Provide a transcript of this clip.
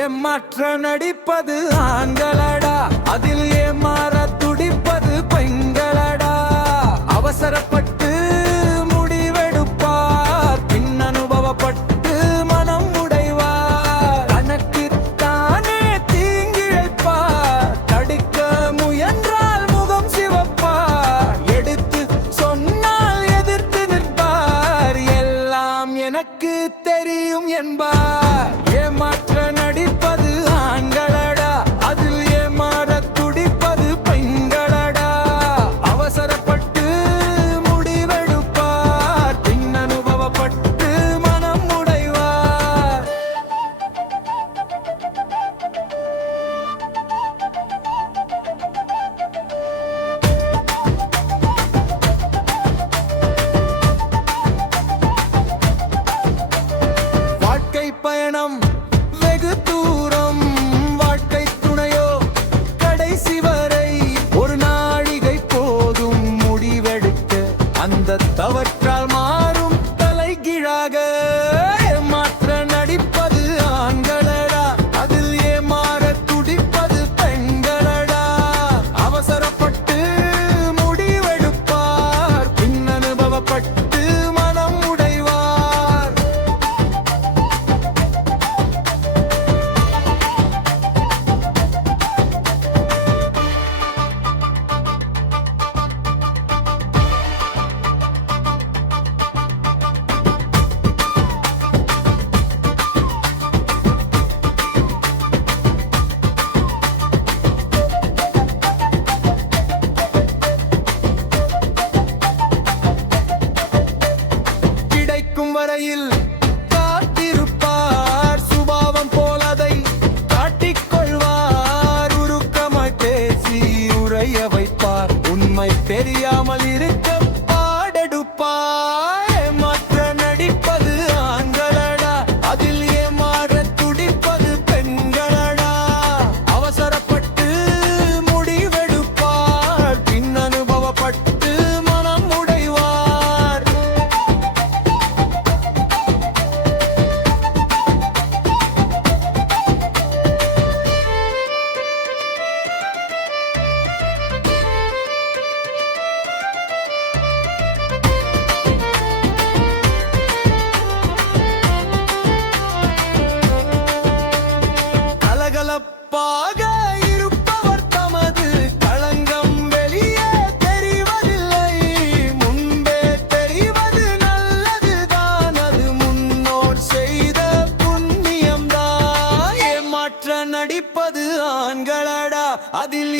ஏமாற்ற நடிப்பது ஆண்களடா, அதில் ஏமாற துடிப்பது பெண்களடா. அவசரப்பட்டு முடிவெடுப்பார், பின் அனுபவப்பட்டு மனம் உடைவார். தனக்குத்தானே தீங்கிழைப்பார், தடுக்க முயன்றால் முகம் சிவப்பார். எடுத்து சொன்னால் எதிர்த்து நிற்பார், எல்லாம் எனக்கு தெரியும் என்பார். ஏமாற்ற நடிப்பது ஆண்களடா, அதில் ஏமாற துடிப்பது பெண்களடா. அவசரப்பட்டு முடிவெடுப்பார், பின் அனுபவப்பட்டு மனம் உடைவார். வாழ்க்கை பயணம் வெகு தூரம், வாழ்க்கை துணையோ கடைசி வரை. ஒரு நாழிகை போதும் முடிவெடுக்க, அந்த தவற்றால் மாறும் தலைகீழாக. ஏமாற்ற நடிப்பது ஆண்களடா, அதில் ஏமாற துடிப்பது பெண்களடா. அவசரப்பட்டு முடிவெடுப்பார், பின் அனுபவப்பட்டு மனம் உடைவார். கிடைக்கும் வரையில் காத்திருப்பார், சுபாவம் போலதை காட்டிக்கொள்வார். உருக்கமாய் பேசி உரைய வைப்பார், உண்மை தெரியாமல் இருக்க பாடெடுப்பார். ஏமாற்ற நடிப்பது ஆண்களடா, அதில் ஏமாற துடிப்பது பெண்களடா. அவசரப்பட்டு முடிவெடுப்பார், பின் அனுபவப்பட்டு மனம் உடைவார். கலகலப்பாக இருப்பவர் தமது களங்கம் வெளியே தெரிவதில்லை. முன்பே தெரிவது நல்லதுதான், அது முன்னோர் செய்த புண்ணியம்தான். ஏமாற்ற நடிப்பது ஆண்களடா, அதில்